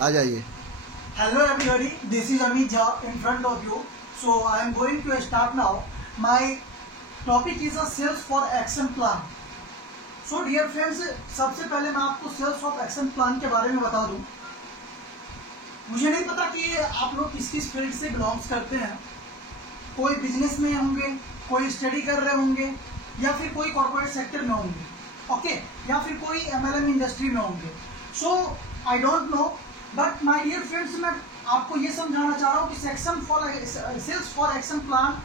आ जाइए। Hello everybody, this is Amit Jha in front of you. So I am going to start now. My topic is a sales for action plan. So dear friends, सबसे पहले मैं आपको sales of action plan के बारे में बता दूं। मुझे नहीं पता कि आप लोग किस किस फील्ड से बिलोंग्स करते हैं। कोई बिजनेस में होंगे, कोई स्टडी कर रहे होंगे, या फिर कोई कॉर्पोरेट सेक्टर में होंगे, ओके, या फिर कोई MLM इंडस्ट्री में होंगे। So I don't know, but my dear friends, मैं आपको ये समझाना चाह रहा हूँ कि sales for action plan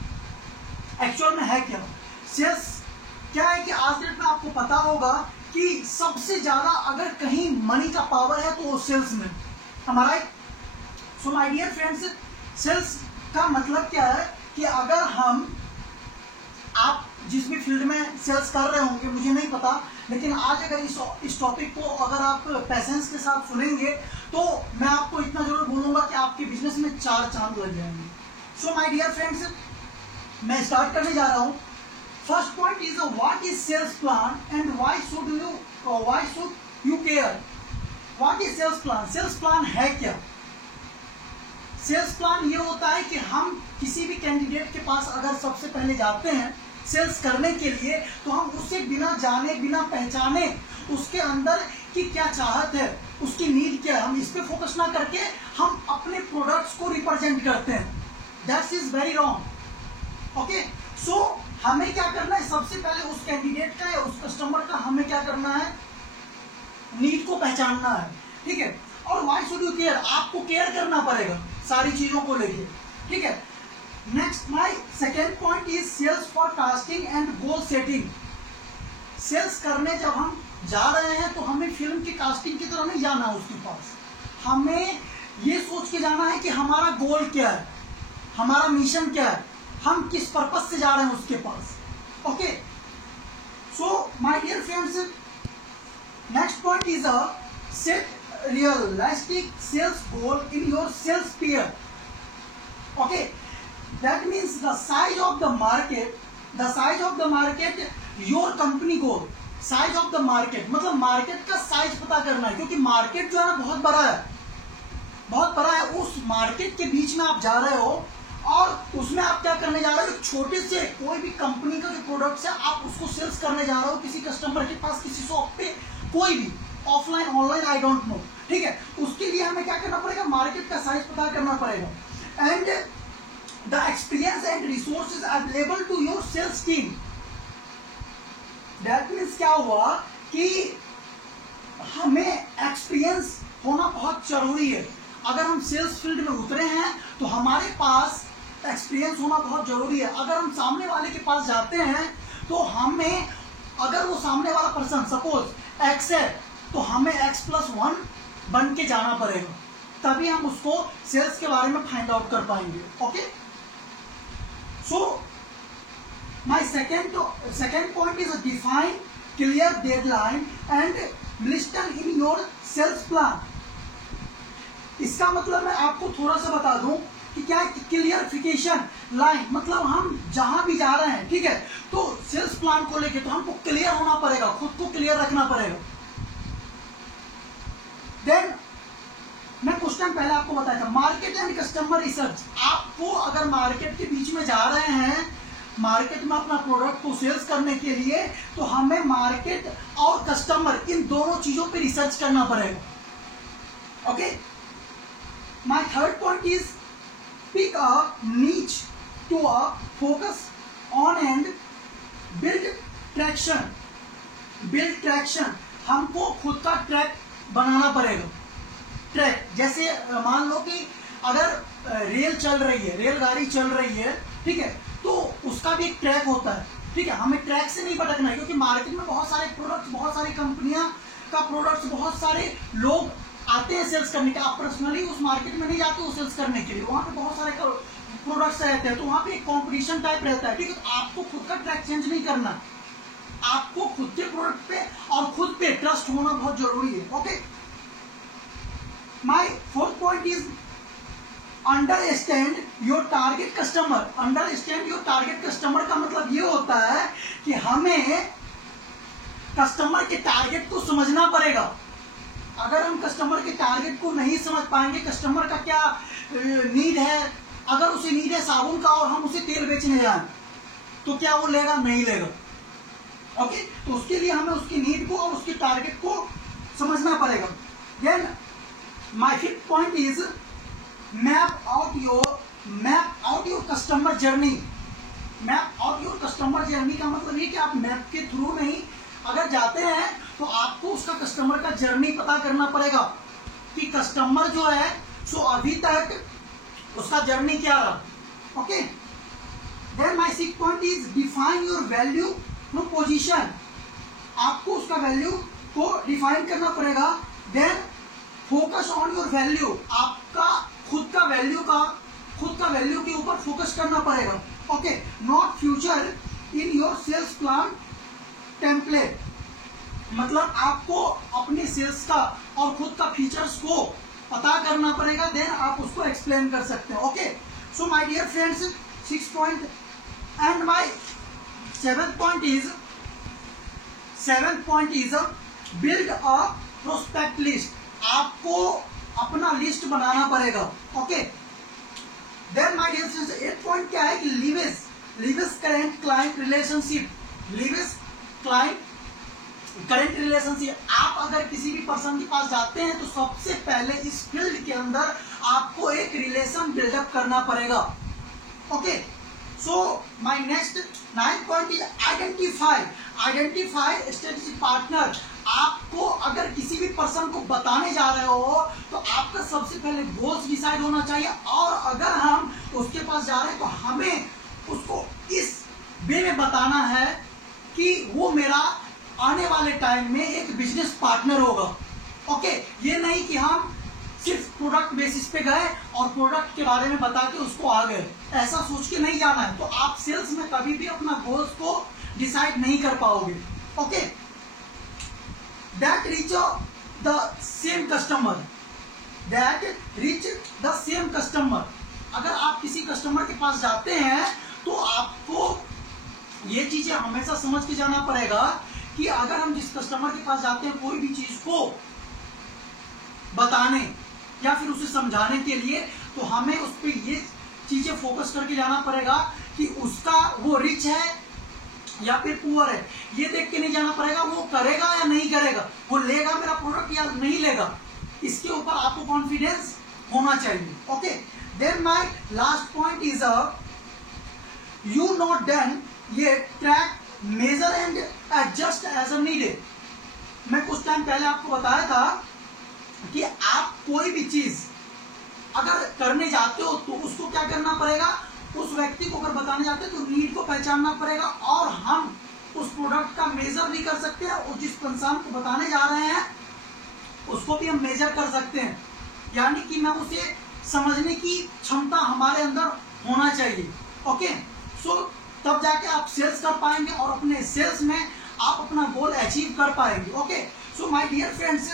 actual में है क्या। सेल्स क्या है कि आज डेट में आपको पता होगा कि सबसे ज्यादा अगर कहीं मनी का पावर है तो वो सेल्स में, हमारा। So my dear friends, sales का मतलब क्या है कि अगर आप जिस भी फील्ड में सेल्स कर रहे होंगे, मुझे नहीं पता, लेकिन आज अगर इस टॉपिक को अगर आप पेशेंस के साथ सुनेंगे तो मैं आपको इतना जरूर बोलूंगा कि आपके बिजनेस में 4 चांद लग जाएंगे। सो माय डियर फ्रेंड्स, मैं स्टार्ट करने जा रहा हूं। First point is what is sales plan and why should you care. What is sales plan? Sales plan है क्या? सेल्स प्लान ये होता है कि हम किसी भी कैंडिडेट के पास अगर सबसे पहले जाते हैं सेल्स करने के लिए, तो हम उससे बिना जाने बिना पहचाने उसके अंदर की क्या चाहत है, उसकी नीड क्या है, हम इस पे फोकस ना करके हम अपने प्रोडक्ट्स को रिप्रेजेंट करते हैं। That's is very wrong. Okay, so हमें क्या करना है, सबसे पहले उस कैंडिडेट का या उस कस्टमर का हमें क्या करना है, नीड को पहचानना है, ठीक है। और व्हाई शुड यू केयर, आपको केयर करना पड़ेगा सारी चीजों को लेके, ठीक है। Next, my second point is sales forecasting and goal setting. Sales करने जब हम जा रहे हैं तो हमें फिल्म की कास्टिंग की तरह नहीं जाना है उसके पास। हमें ये सोच के जाना है कि हमारा गोल क्या है, हमारा मिशन क्या है, हम किस पर्पस से जा रहे हैं उसके पास। Okay, so my dear friends, next point is set realistic sales goal in your sales peer. Okay, that means the size of the market, your company goal, size of the market, मतलब market का size पता करना है, क्योंकि market जो है ना बहुत बड़ा है। उस मार्केट के बीच में आप जा रहे हो और उसमें आप क्या करने जा रहे हो, छोटे से कोई भी कंपनी का जो प्रोडक्ट है आप उसको सेल्स करने जा रहे हो किसी कस्टमर के पास, किसी शॉप पे, कोई भी, offline online I don't no, ठीक है। उसके लिए हमें क्या करना पड़ेगा, मार्केट का साइज पता करना पड़ेगा। And the experience and resources available to your sales team. That means क्या हुआ कि हमें एक्सपीरियंस होना बहुत जरूरी है। अगर हम सेल्स फील्ड में उतरे हैं तो हमारे पास एक्सपीरियंस होना बहुत जरूरी है। अगर हम सामने वाले के पास जाते हैं तो हमें, अगर वो सामने वाला पर्सन सपोज एक्स है तो हमें X+1 बन के जाना पड़ेगा, तभी हम उसको सेल्स के बारे में फाइंड आउट कर पाएंगे। Okay, so my second point is define clear deadline and listen in your sales plan. इसका मतलब मैं आपको थोड़ा सा बता दूं कि क्या क्लियरिफिकेशन लाइन, मतलब हम जहां भी जा रहे हैं, ठीक है, तो सेल्स प्लान को लेके तो हमको क्लियर होना पड़ेगा, खुद को क्लियर रखना पड़ेगा। देन मैं कुछ टाइम पहले आपको बताया था मार्केट एंड कस्टमर रिसर्च। आपको अगर मार्केट के बीच में जा रहे हैं, मार्केट में अपना प्रोडक्ट को सेल्स करने के लिए, तो हमें मार्केट और कस्टमर इन दोनों चीजों पे रिसर्च करना पड़ेगा। Okay, my third point is pick a niche to focus on and build traction. हमको खुद का ट्रैक बनाना पड़ेगा। ट्रैक जैसे मान लो कि अगर रेल चल रही है, रेलगाड़ी चल रही है, ठीक है, तो उसका भी एक ट्रैक होता है, ठीक है। हमें ट्रैक से नहीं भटकना है, क्योंकि मार्केट में बहुत सारे प्रोडक्ट्स, बहुत सारी कंपनियां का प्रोडक्ट्स, बहुत सारे लोग आते हैं सेल्स करने के। आप पर्सनली उस मार्केट में नहीं जाते हो सेल्स करने के लिए, वहां पे बहुत सारे प्रोडक्ट्स रहते हैं, तो वहां पे एक कॉम्पिटिशन टाइप रहता है, ठीक है। तो आपको खुद का ट्रैक चेंज नहीं करना, आपको खुद के प्रोडक्ट पे और खुद पे ट्रस्ट होना बहुत जरूरी है। Okay, my fourth point is understand your target customer. Understand your target customer का मतलब ये होता है कि हमें कस्टमर के टारगेट को समझना पड़ेगा। अगर हम कस्टमर के टारगेट को नहीं समझ पाएंगे, कस्टमर का क्या नीड है, अगर उसे नीड है साबुन का और हम उसे तेल बेचने जाएं तो क्या वो लेगा? नहीं लेगा। ओके, तो उसके लिए हमें उसकी नीड को और उसके टारगेट को समझना पड़ेगा। Then my fifth point is map out your customer journey. Map out your customer journey का मतलब ये कि आप मैप के थ्रू नहीं अगर जाते हैं तो आपको उसका कस्टमर का जर्नी पता करना पड़ेगा कि कस्टमर जो है सो अभी तक उसका जर्नी क्या रहा। Okay, then my sixth point is define your value proposition. आपको उसका वैल्यू को डिफाइन करना पड़ेगा। Then focus on your value, आपका खुद का वैल्यू के ऊपर फोकस करना पड़ेगा। Okay, not future in your sales plan template, मतलब आपको अपने सेल्स का और खुद का फीचर्स को पता करना पड़ेगा, देन आप उसको एक्सप्लेन कर सकते हैं। Okay, so my dear friends, 6 point and my 7th point is build a prospect list। आपको अपना लिस्ट बनाना पड़ेगा। Okay, then my dear friends 8th point क्या है कि leverage current client relationship. Current relationship, आप अगर किसी भी पर्सन के पास जाते हैं तो सबसे पहले इस फील्ड के अंदर आपको एक रिलेशन बिल्डअप करना पड़ेगा। Okay, so my next 9th point is identify strategic partner. आपको अगर किसी भी पर्सन को बताने जा रहे हो तो आपका सबसे पहले गोल्स डिसाइड होना चाहिए, और अगर हम उसके पास जा रहे हैं तो हमें उसको इस वे में बताना है कि वो मेरा आने वाले टाइम में एक बिजनेस पार्टनर होगा। ओके, ये नहीं कि हम सिर्फ प्रोडक्ट बेसिस पे गए और प्रोडक्ट के बारे में बता के उसको आ गए, ऐसा सोच के नहीं जाना है, तो आप सेल्स में कभी भी अपना गोल्स को डिसाइड नहीं कर पाओगे। Okay, that reach the same customer. अगर आप किसी कस्टमर के पास जाते हैं तो आपको ये चीजें हमेशा समझ के जाना पड़ेगा कि अगर हम जिस कस्टमर के पास जाते हैं कोई भी चीज को बताने या फिर उसे समझाने के लिए, तो हमें उस पर ये चीजें फोकस करके जाना पड़ेगा कि उसका वो रिच है या फिर पुअर है। ये देख के नहीं जाना पड़ेगा वो करेगा या नहीं करेगा, वो लेगा मेरा प्रोडक्ट या नहीं लेगा, इसके ऊपर आपको कॉन्फिडेंस होना चाहिए। Okay, then my last point is you not done ये track measure and adjust as a needed. मैं कुछ टाइम पहले आपको बताया था कि आप कोई भी चीज अगर करने जाते हो तो उसको क्या करना पड़ेगा, उस व्यक्ति को अगर बताने जाते हैं तो नीड को पहचानना पड़ेगा, और हम उस प्रोडक्ट का मेजर भी कर सकते हैं और जिस इंसान को बताने जा रहे हैं उसको भी हम मेजर कर सकते हैं, यानी कि मैं उसे समझने की क्षमता हमारे अंदर होना चाहिए। ओके, सो तब जाके आप सेल्स कर पाएंगे और अपने सेल्स में आप अपना गोल अचीव कर पाएंगे। Okay, so my dear friends,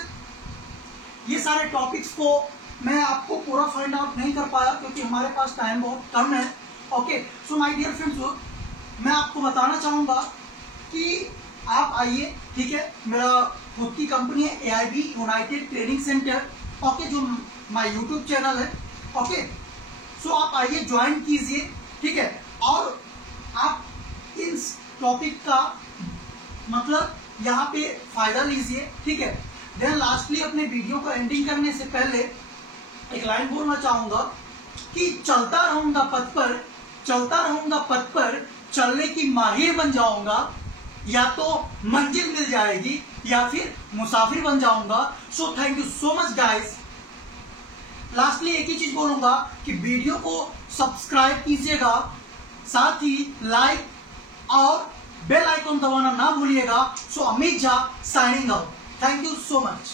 ये सारे टॉपिक्स को मैं आपको पूरा फाइंड आउट नहीं कर पाया क्योंकि हमारे पास टाइम बहुत कम है। Okay, so my dear friends, मैं आपको बताना चाहूंगा कि आप आइए, ठीक है, मेरा खुद की कंपनी है AIB United training centre. Okay, जो माय यूट्यूब चैनल है। ओके, सो आप आइए, ज्वाइन कीजिए, ठीक है, और आप इस टॉपिक का मतलब यहाँ पे फायदा लीजिए, ठीक है। देन लास्टली अपने वीडियो को एंडिंग करने से पहले एक लाइन बोलना चाहूंगा कि चलता रहूंगा पथ पर चलने की माहिर बन जाऊंगा, या तो मंजिल मिल जाएगी या फिर मुसाफिर बन जाऊंगा। So thank you so much guys. Lastly एक ही चीज बोलूंगा कि वीडियो को सब्सक्राइब कीजिएगा, साथ ही लाइक और बेल आइकन दबाना ना भूलिएगा। So Amit Jha signing out. Thank you so much.